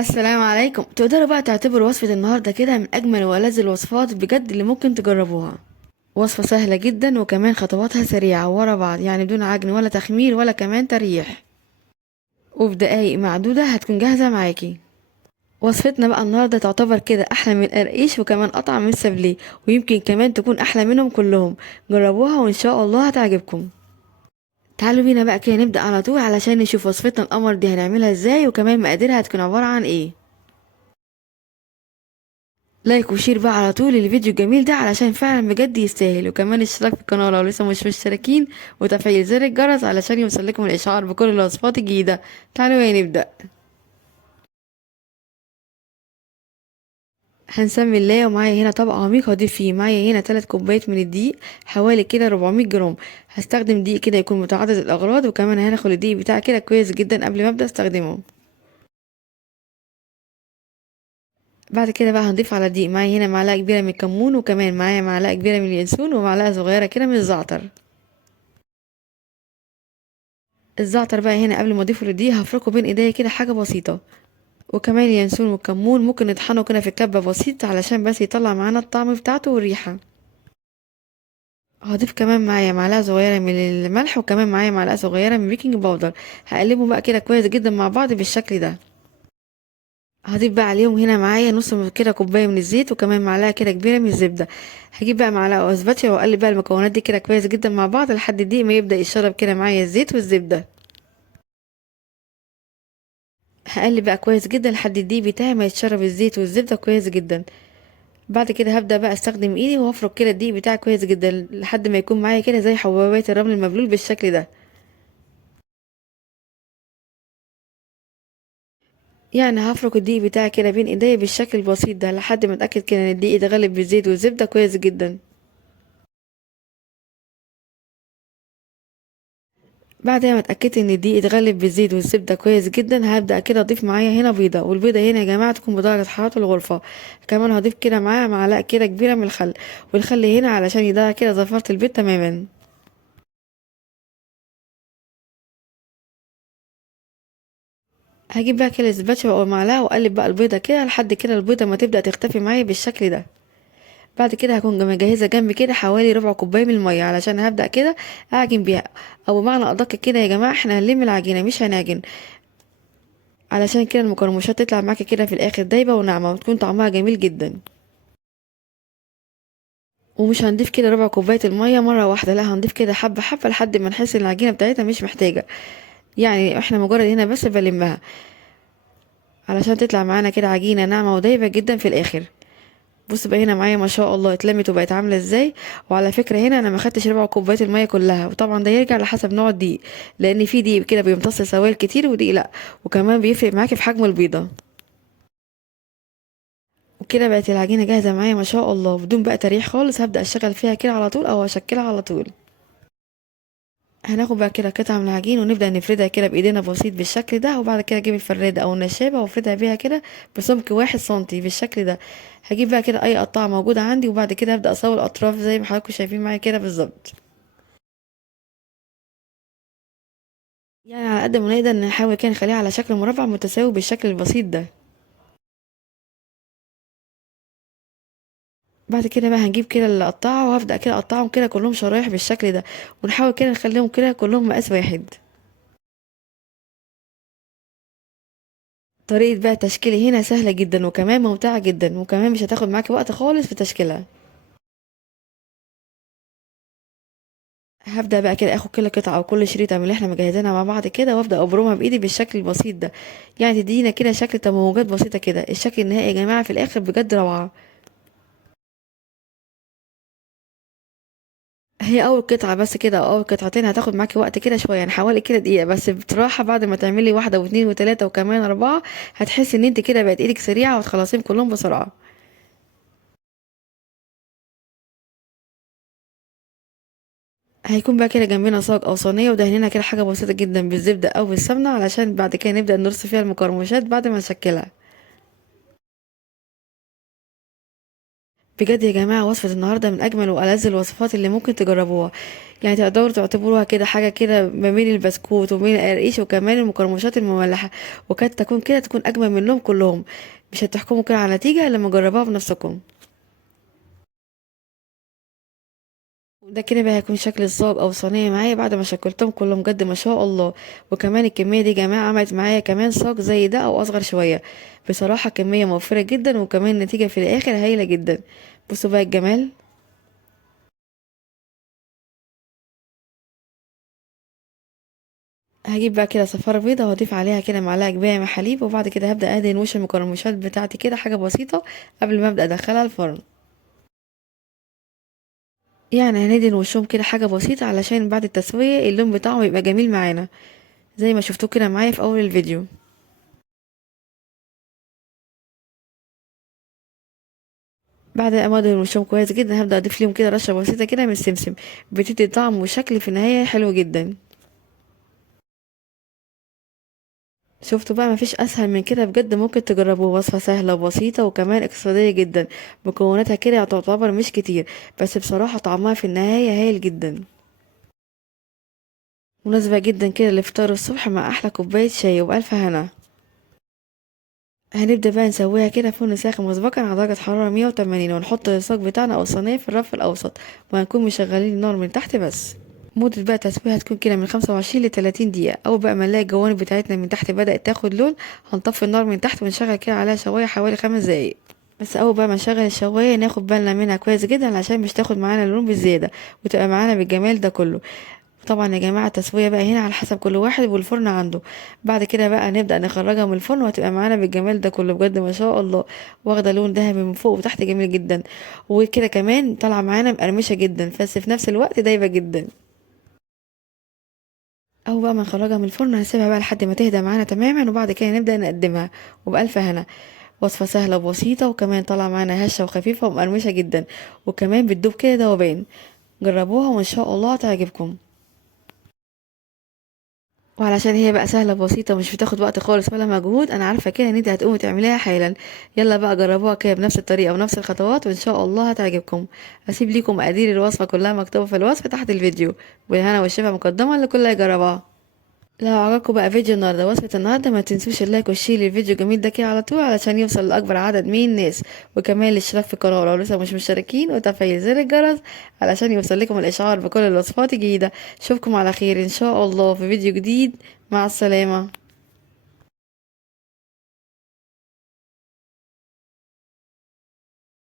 السلام عليكم. تقدروا بقى تعتبروا وصفة النهاردة كده من أجمل وألذ الوصفات بجد اللي ممكن تجربوها. وصفة سهلة جدا وكمان خطواتها سريعة ورا بعض، يعني بدون عجن ولا تخمير ولا كمان تريح، وفي دقايق معدودة هتكون جاهزة معاكي. وصفتنا بقى النهاردة تعتبر كده أحلى من القرقيش وكمان أطعم من السابليه، ويمكن كمان تكون أحلى منهم كلهم. جربوها وإن شاء الله هتعجبكم. تعالوا بينا بقى كده نبدأ على طول علشان نشوف وصفتنا القمر دي هنعملها ازاي وكمان مقاديرها هتكون عبارة عن ايه. لايك وشير بقى على طول الفيديو الجميل ده علشان فعلا بجد يستاهل، وكمان اشتراك في القناة لو لسه مش مشتركين، وتفعيل زر الجرس علشان يوصلكم الإشعار بكل الوصفات الجديدة. تعالوا بقى نبدأ. هنسمي الله. ومعايا هنا طبق عميق هضيف فيه معايا هنا 3 كوبايات من الدقيق، حوالي كده 400 جرام. هستخدم دقيق كده يكون متعدد الأغراض، وكمان هناخد الدقيق بتاعي كده كويس جدا قبل ما أبدأ استخدمه. بعد كده بقى هنضيف على الدقيق معايا هنا معلقة كبيرة من الكمون، وكمان معايا معلقة كبيرة من اليانسون، ومعلقة صغيرة كده من الزعتر. الزعتر بقى هنا قبل ما اضيفه للدقيق هفركه بين ايديا كده حاجه بسيطه، وكمان اليانسون والكمون ممكن نطحنه كده في كبه بسيط علشان بس يطلع معانا الطعم بتاعته والريحه. هضيف كمان معايا معلقه صغيره من الملح، وكمان معايا معلقه صغيره من بيكنج باودر. هقلبه بقى كده كويس جدا مع بعض بالشكل ده. هضيف بقى عليهم هنا معايا نص كده كوبايه من الزيت، وكمان معلقه كده كبيره من الزبده. هجيب بقى معلقه اسباتيا واقلب بقى المكونات دي كده كويس جدا مع بعض لحد الدقيق ما يبدا يشرب كده معايا الزيت والزبده. هقلب بقى كويس جدا لحد الدقيق بتاعي ما يتشرب الزيت والزبده كويس جدا. بعد كده هبدا بقى استخدم ايدي وافرك كده الدقيق بتاعي كويس جدا لحد ما يكون معايا كده زي حبوبات الرمل المبلول بالشكل ده. يعني هفرك الدقيق بتاعي كده بين ايديا بالشكل البسيط ده لحد ما اتاكد كده ان الدقيق اتغلب بالزيت والزبده كويس جدا. بعد ما اتاكدت ان الدقيق اتغلب بالزيت والزبده كويس جدا هبدا كده اضيف معايا هنا بيضه، والبيضه هنا يا جماعه تكون بدرجه حراره الغرفه. كمان هضيف كده معاها معلقه كده كبيره من الخل، والخل هنا علشان يضيع كده زفاره البيض تماما. هجيب بقى كده سباتشولا او معلقه واقلب بقى البيضه كده لحد كده البيضه ما تبدا تختفي معايا بالشكل ده. بعد كده هكون مجهزه جنبي كده حوالي ربع كوبايه من الميه علشان هبدا كده اعجن بيها، او بمعنى ادق كده يا جماعه احنا هنلم العجينه مش هنعجن، علشان كده المقرمشات تطلع معاكي كده في الاخر دايبه وناعمه وتكون طعمها جميل جدا. ومش هنضيف كده ربع كوبايه الميه مره واحده، لا هنضيف كده حبه حبه لحد ما نحس ان العجينه بتاعتها مش محتاجه. يعني احنا مجرد هنا بس بلمها علشان تطلع معانا كده عجينه ناعمه ودايبه جدا في الاخر. بص بقى هنا معايا ما شاء الله اتلمت وبقت عامله ازاي. وعلى فكره هنا انا ما خدتش ربع كوبايه الميه كلها، وطبعا ده يرجع لحسب نوع الدقيق، لان في دقيق كده بيمتص سوائل كتير ودقيق لا، وكمان بيفرق معاكي في حجم البيضه. وكده بقت العجينه جاهزه معايا ما شاء الله بدون بقى تريح خالص. هبدا اشتغل فيها كده على طول او اشكلها على طول. هناخد بقى كده قطعه من العجين ونبدا نفردها كده بايدينا بسيط بالشكل ده، وبعد كده اجيب الفراده او النشابه وافردها بيها كده بسمك 1 سنتي بالشكل ده. هجيب بقى كده اي قطعه موجوده عندي، وبعد كده ابدا اسوي الاطراف زي ما حضراتكم شايفين معايا كده بالظبط. يعني على قد ما نقدر نحاول كده نخليها على شكل مربع متساوي بالشكل البسيط ده. بعد كده بقى هنجيب كده اللي اقطعه وهبدأ كده اقطعهم كده كلهم شرايح بالشكل ده، ونحاول كده نخليهم كده كلهم مقاس واحد. طريقة بقى تشكيلي هنا سهلة جدا وكمان ممتعة جدا، وكمان مش هتاخد معاكي وقت خالص في تشكيلها. هبدأ بقى كده اخد كل قطعة او كل شريطة من اللي احنا مجهزينها مع بعض كده، وابدأ ابرمها بايدي بالشكل البسيط ده. يعني تدينا كده شكل تموجات بسيطة كده. الشكل النهائي يا جماعة في الاخر بجد روعة. هي اول قطعه بس كده او اول قطعتين هتاخد معاكي وقت كده شويه، يعني حوالي كده دقيقه بس بصراحه. بعد ما تعملي واحده واثنين وثلاثه وكمان اربعه هتحسي ان انت كده بقت ايدك سريعه وتخلصيهم كلهم بسرعه. هيكون بقى كده جنبنا صاج او صينيه ودهننا كده حاجه بسيطه جدا بالزبده او بالسمنه علشان بعد كده نبدا نرص فيها المقرمشات بعد ما نشكلها. بجد يا جماعة وصفة النهاردة من أجمل وألذ الوصفات اللي ممكن تجربوها. يعني تقدروا تعتبروها كده حاجة كده ما بين البسكوت وبين القرقيش وكمان المقرمشات المملحة، وكانت تكون كده تكون أجمل منهم كلهم. مش هتحكموا كده على النتيجة إلا لما تجربوها بنفسكم. ده كده بقى هيكون شكل الصاج أو صينية معايا بعد ما شكلتهم كلهم بجد ما شاء الله. وكمان الكمية دي يا جماعة عملت معايا كمان صاج زي ده أو أصغر شوية. بصراحة كمية موفرة جدا وكمان النتيجة في الآخر هايلة جدا. بصوا بقى الجمال. هجيب بقى كده صفارة بيضة وهضيف عليها كده معلقة كبيرة من حليب، وبعد كده هبدأ أدهن وش المقرمشات بتاعتي كده حاجة بسيطة قبل ما أبدأ أدخلها الفرن. يعني هندهن وشهم كده حاجة بسيطة علشان بعد التسوية اللون بتاعهم يبقى جميل معانا، زي ما شفتوه كده معايا في أول الفيديو. بعد ما أدهن وشهم كويس جدا هبدأ أضيف ليهم كده رشة بسيطة كده من السمسم، بتدي طعم وشكل في النهاية حلو جدا. شفتوا بقى مفيش اسهل من كده بجد، ممكن تجربوه. وصفة سهلة وبسيطة وكمان اقتصادية جدا. مكوناتها كده تعتبر مش كتير، بس بصراحة طعمها في النهاية هايل جدا. مناسبة جدا كده لفطار الصبح مع احلى كوباية شاي وبألف هنا. هنبدأ بقى نسويها كده في فرن ساخن مسبقا على درجة حرارة 180، ونحط الصاج بتاعنا او الصينية في الرف الاوسط، وهنكون مشغلين النار من تحت بس. مدة بقى تسويها هتكون كده من 25 ل30 دقيقة. أول بقى ما نلاقي الجوانب بتاعتنا من تحت بدأت تاخد لون، هنطفي النار من تحت ونشغل كده عليها شواية حوالي 5 دقايق. بس أول بقى ما نشغل الشواية ناخد بالنا منها كويس جدا عشان مش تاخد معانا اللون بالزيادة، وتبقى معانا بالجمال ده كله. طبعا يا جماعة التسوية بقى هنا على حسب كل واحد والفرن عنده. بعد كده بقى نبدأ نخرجها من الفرن وهتبقى معانا بالجمال ده كله بجد ما شاء الله. واخدة لون ذهبي من فوق وتحت جميل جدا، وكده كمان طالعة معانا مقرمشة جدا بس في نفس الوقت دايبة جدا. اول بقى ما نخرجها من الفرن هنسيبها بقى لحد ما تهدى معانا تماما، وبعد كده نبدأ نقدمها وبألف هنا. وصفة سهلة وبسيطة وكمان طالعة معانا هشة وخفيفة ومقرمشة جدا، وكمان بتدوب كده دوبان. جربوها وان شاء الله تعجبكم. وعلشان هي بقى سهلة وبسيطة ومش بتاخد وقت خالص ولا مجهود، انا عارفة كده ان انت هتقومي تعمليها حالا. يلا بقى جربوها كده بنفس الطريقة ونفس الخطوات وان شاء الله هتعجبكم. هسيب ليكم مقادير الوصفة كلها مكتوبة في الوصف تحت الفيديو، والهنا والشفا مقدمة لكل اللي يجربها. لو عجبكم بقى فيديو النهارده وصفة النهارده ما تنسوش اللايك والشير للفيديو الجميل ده كده على طول علشان يوصل لأكبر عدد من الناس، وكمان الاشتراك في القناة لو لسه مش مشتركين، وتفعيل زر الجرس علشان يوصل لكم الإشعار بكل الوصفات الجديدة. اشوفكم على خير إن شاء الله في فيديو جديد. مع السلامة.